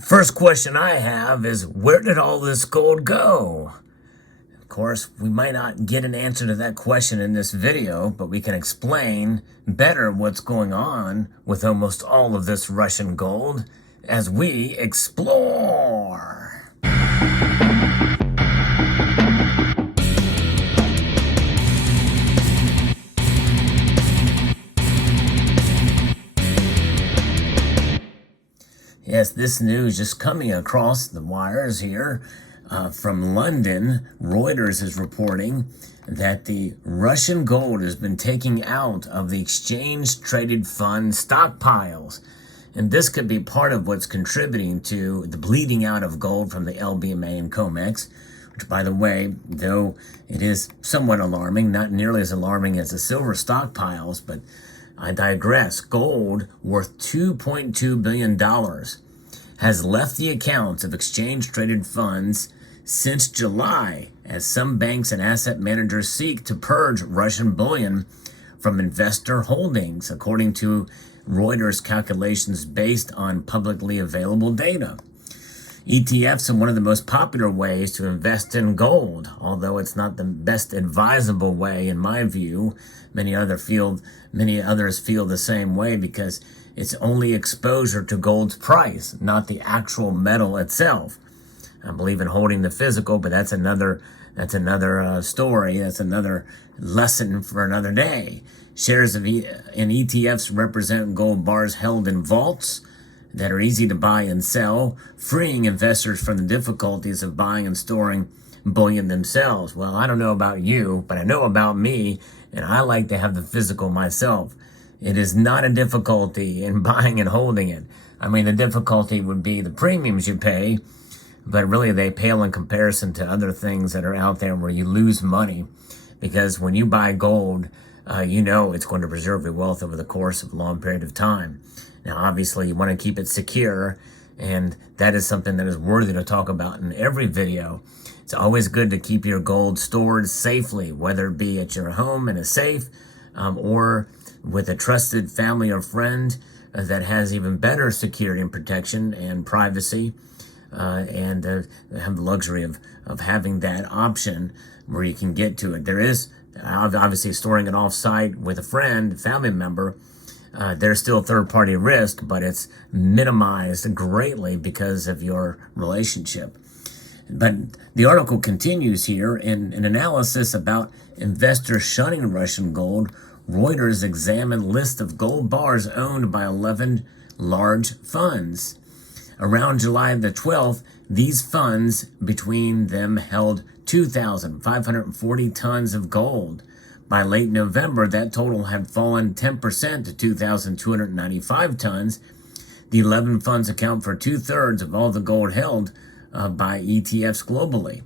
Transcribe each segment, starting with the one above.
First question I have is, where did all this gold go? Of course, we might not get an answer to that question in this video, but we can explain better what's going on with almost all of this Russian gold as we explore. Yes, this news just coming across the wires here from London. Reuters is reporting that the Russian gold has been taken out of the exchange-traded fund stockpiles. And this could be part of what's contributing to the bleeding out of gold from the LBMA and COMEX, which, by the way, though it is somewhat alarming, not nearly as alarming as the silver stockpiles, but I digress. Gold, worth $2.2 billion, has left the accounts of exchange-traded funds since July, as some banks and asset managers seek to purge Russian bullion from investor holdings, according to Reuters calculations based on publicly available data. ETFs are one of the most popular ways to invest in gold, although it's not the best advisable way in my view. Many others feel the same way because it's only exposure to gold's price, not the actual metal itself. I believe in holding the physical, but that's another story. That's another lesson for another day. Shares in ETFs represent gold bars held in vaults that are easy to buy and sell, freeing investors from the difficulties of buying and storing bullion themselves. Well, I don't know about you, but I know about me, and I like to have the physical myself. It is not a difficulty in buying and holding it. I mean, the difficulty would be the premiums you pay, but really they pale in comparison to other things that are out there where you lose money. Because when you buy gold, you know it's going to preserve your wealth over the course of a long period of time. Now, obviously, you want to keep it secure, and that is something that is worthy to talk about in every video. It's always good to keep your gold stored safely, whether it be at your home in a safe or with a trusted family or friend that has even better security and protection and privacy, and have the luxury of having that option where you can get to it. There is obviously storing it off-site with a friend, family member. There's still third-party risk, but it's minimized greatly because of your relationship. But the article continues here in an analysis about investors shunning Russian gold. Reuters examined list of gold bars owned by 11 large funds. Around July the 12th, these funds between them held 2,540 tons of gold. By late November, that total had fallen 10% to 2,295 tons. The 11 funds account for 2/3 of all the gold held by ETFs globally.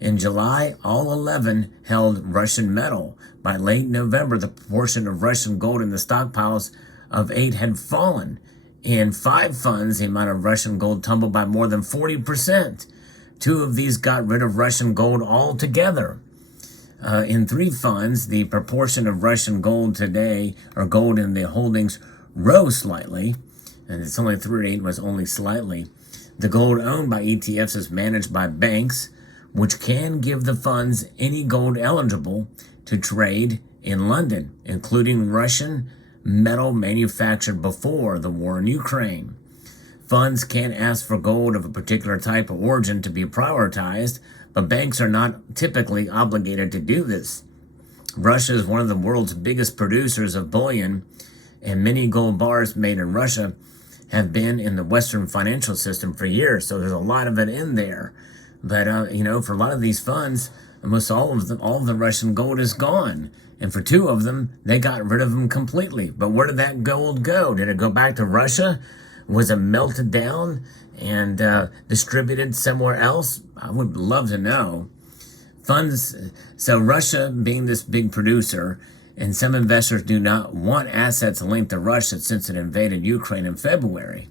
In July, all 11 held Russian metal. By late November, the proportion of Russian gold in the stockpiles of 8 had fallen. In 5 funds, the amount of Russian gold tumbled by more than 40%. 2 of these got rid of Russian gold altogether. In 3 funds, the proportion of Russian gold today, or gold in the holdings, rose slightly, and it's only 3, was only slightly. The gold owned by ETFs is managed by banks, which can give the funds any gold eligible to trade in London, including Russian metal manufactured before the war in Ukraine. Funds can't ask for gold of a particular type or origin to be prioritized, but banks are not typically obligated to do this. Russia is one of the world's biggest producers of bullion, and many gold bars made in Russia have been in the Western financial system for years, so there's a lot of it in there. But, for a lot of these funds, almost all of the Russian gold is gone. And for 2 of them, they got rid of them completely. But where did that gold go? Did it go back to Russia? Was it melted down and distributed somewhere else? I would love to know. So Russia being this big producer, and some investors do not want assets linked to Russia since it invaded Ukraine in February.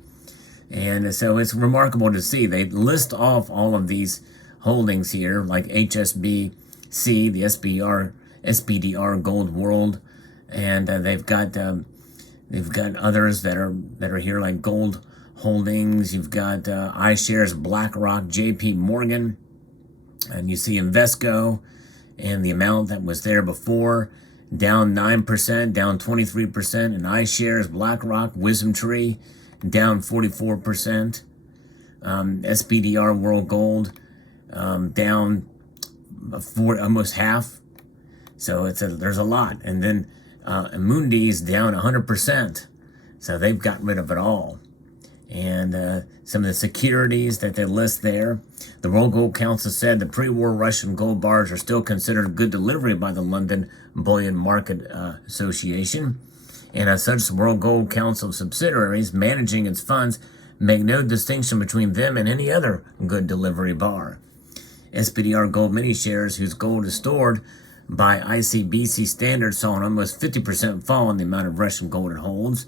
And so it's remarkable to see. They list off all of these holdings here, like HSBC, the SPDR Gold World, and they've got others that are here, like Gold holdings. You've got iShares, BlackRock, JP Morgan, and you see Invesco and the amount that was there before, down 9%, down 23%, and iShares, BlackRock, WisdomTree, down 44%. SPDR World Gold, down almost half. So there's a lot. And then Mundi's down 100%. So they've gotten rid of it all. And some of the securities that they list there, the World Gold Council said the pre-war Russian gold bars are still considered good delivery by the London Bullion Market Association. And as such, the World Gold Council subsidiaries managing its funds make no distinction between them and any other good delivery bar. SPDR Gold mini shares, whose gold is stored by ICBC standards, saw an almost 50% fall in the amount of Russian gold it holds.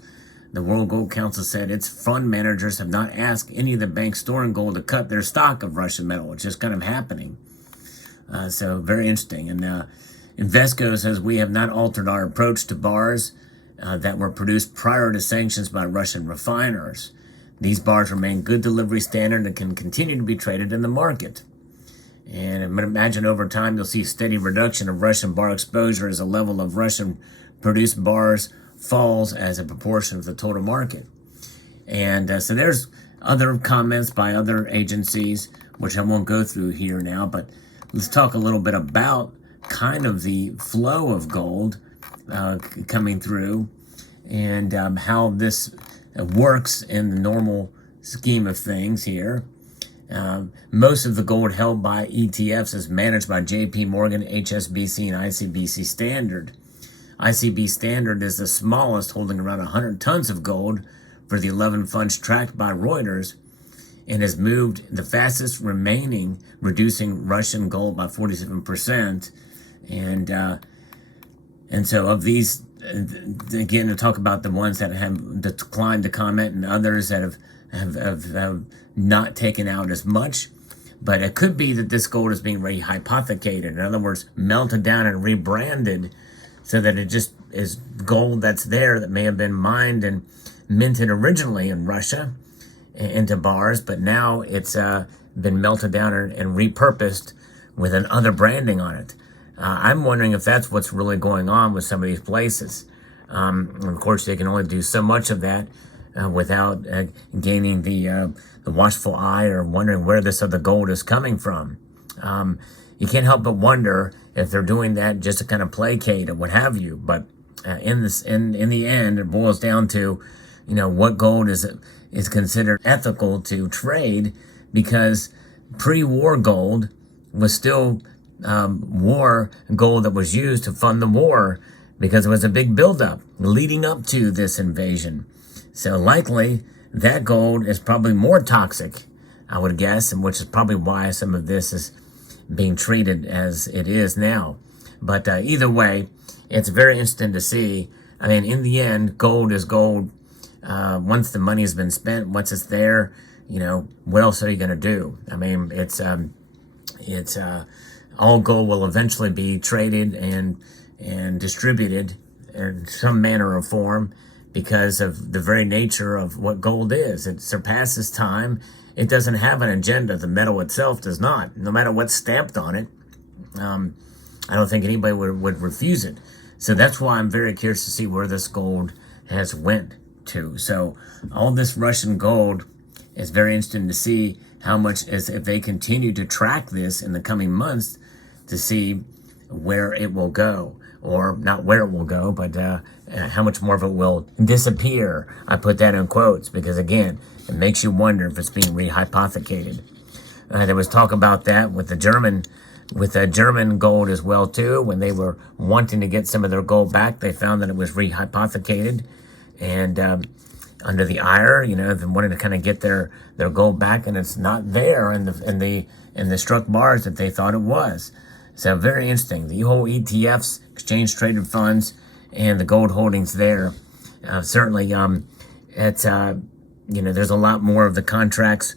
The World Gold Council said its fund managers have not asked any of the banks storing gold to cut their stock of Russian metal. It's just kind of happening. So very interesting. And Invesco says we have not altered our approach to bars that were produced prior to sanctions by Russian refiners. These bars remain good delivery standard and can continue to be traded in the market. And imagine over time you'll see a steady reduction of Russian bar exposure as the level of Russian produced bars falls as a proportion of the total market. And so there's other comments by other agencies, which I won't go through here now, but let's talk a little bit about kind of the flow of gold coming through and how this works in the normal scheme of things here. Most of the gold held by ETFs is managed by JP Morgan, HSBC, and ICBC Standard. ICB Standard is the smallest, holding around 100 tons of gold for the 11 funds tracked by Reuters, and has moved the fastest remaining, reducing Russian gold by 47%. And so of these, again, to talk about the ones that have declined to comment and others that have not taken out as much. But it could be that this gold is being rehypothecated. In other words, melted down and rebranded so that it just is gold that's there that may have been mined and minted originally in Russia into bars, but now it's been melted down and repurposed with another branding on it. I'm wondering if that's what's really going on with some of these places. And of course, they can only do so much of that without gaining the watchful eye or wondering where this other gold is coming from. You can't help but wonder if they're doing that just to kind of placate or what have you. But in the end, it boils down to, what gold is considered ethical to trade, because pre-war gold was still war gold that was used to fund the war, because it was a big buildup leading up to this invasion. So likely that gold is probably more toxic, I would guess, and which is probably why some of this is being treated as it is now. But either way, it's very interesting to see. I mean, in the end, gold is gold. Once the money has been spent, once it's there, what else are you going to do? I mean, it's all gold will eventually be traded and distributed in some manner or form because of the very nature of what gold is. It surpasses time. It doesn't have an agenda. The metal itself does not. No matter what's stamped on it, I don't think anybody would refuse it. So that's why I'm very curious to see where this gold has went to. So all this Russian gold is very interesting to see how much, if they continue to track this in the coming months, to see where it will go, or not where it will go, but how much more of it will disappear. I put that in quotes because, again, it makes you wonder if it's being rehypothecated. There was talk about that with the German gold as well too. When they were wanting to get some of their gold back, they found that it was rehypothecated, and under the ire, they wanted to kind of get their gold back, and it's not there in the struck bars that they thought it was. So very interesting. The whole ETFs, exchange traded funds, and the gold holdings there. Certainly, it's there's a lot more of the contracts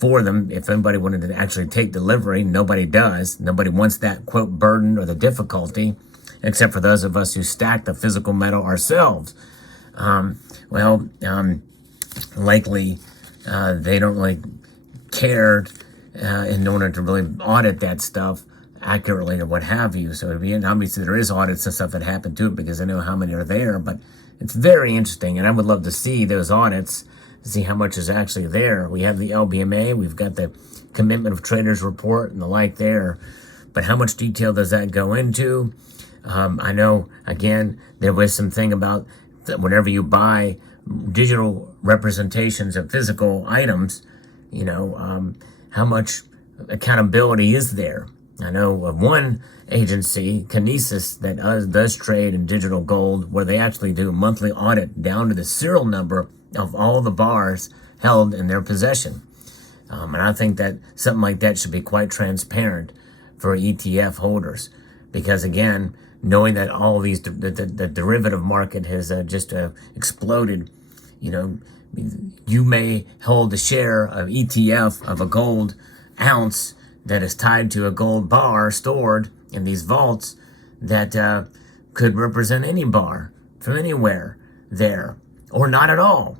for them. If anybody wanted to actually take delivery, nobody does. Nobody wants that, quote, burden or the difficulty, except for those of us who stack the physical metal ourselves. Likely They don't really care in order to really audit that stuff accurately or what have you. So obviously there is audits and stuff that happen to it because I know how many are there, but it's very interesting, and I would love to see those audits to see how much is actually there. We have the LBMA, we've got the Commitment of Traders report and the like there, but how much detail does that go into? I know, again, there was something about that whenever you buy digital representations of physical items, how much accountability is there? I know of one agency, Kinesis, that does trade in digital gold, where they actually do a monthly audit down to the serial number of all the bars held in their possession. And I think that something like that should be quite transparent for ETF holders, because again, knowing that all these the derivative market has just exploded, you may hold a share of ETF of a gold ounce that is tied to a gold bar stored in these vaults that could represent any bar from anywhere there, or not at all.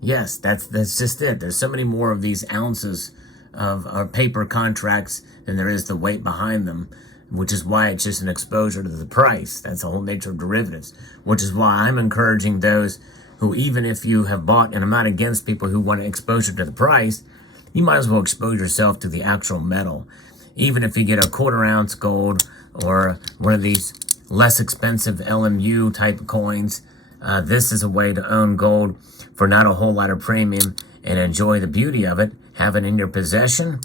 Yes, that's just it. There's so many more of these ounces of paper contracts than there is the weight behind them, which is why it's just an exposure to the price. That's the whole nature of derivatives, which is why I'm encouraging those who, even if you have bought, and I'm not against people who want exposure to the price, you might as well expose yourself to the actual metal. Even if you get a quarter ounce gold or one of these less expensive LMU type coins, this is a way to own gold for not a whole lot of premium and enjoy the beauty of it, have it in your possession.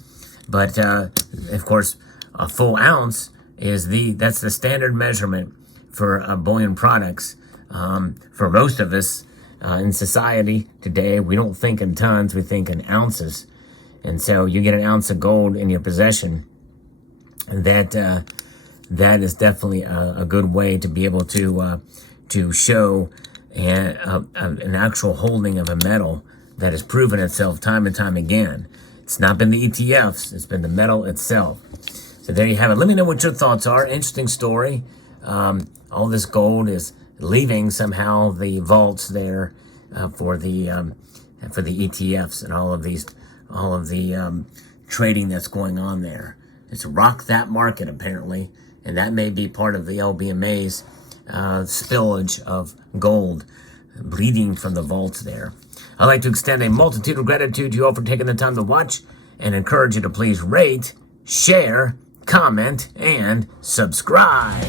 But of course, a full ounce that's the standard measurement for bullion products. For most of us in society today, we don't think in tons, we think in ounces. And so you get an ounce of gold in your possession, that is definitely a good way to be able to show an actual holding of a metal that has proven itself time and time again. It's not been the ETFs, it's been the metal itself. So there you have it. Let me know what your thoughts are. Interesting story. All this gold is leaving somehow the vaults there for the ETFs and all of the trading that's going on there. It's rocked that market apparently, and that may be part of the LBMA's spillage of gold bleeding from the vaults there. I'd like to extend a multitude of gratitude to you all for taking the time to watch, and encourage you to please rate, share, comment, and subscribe.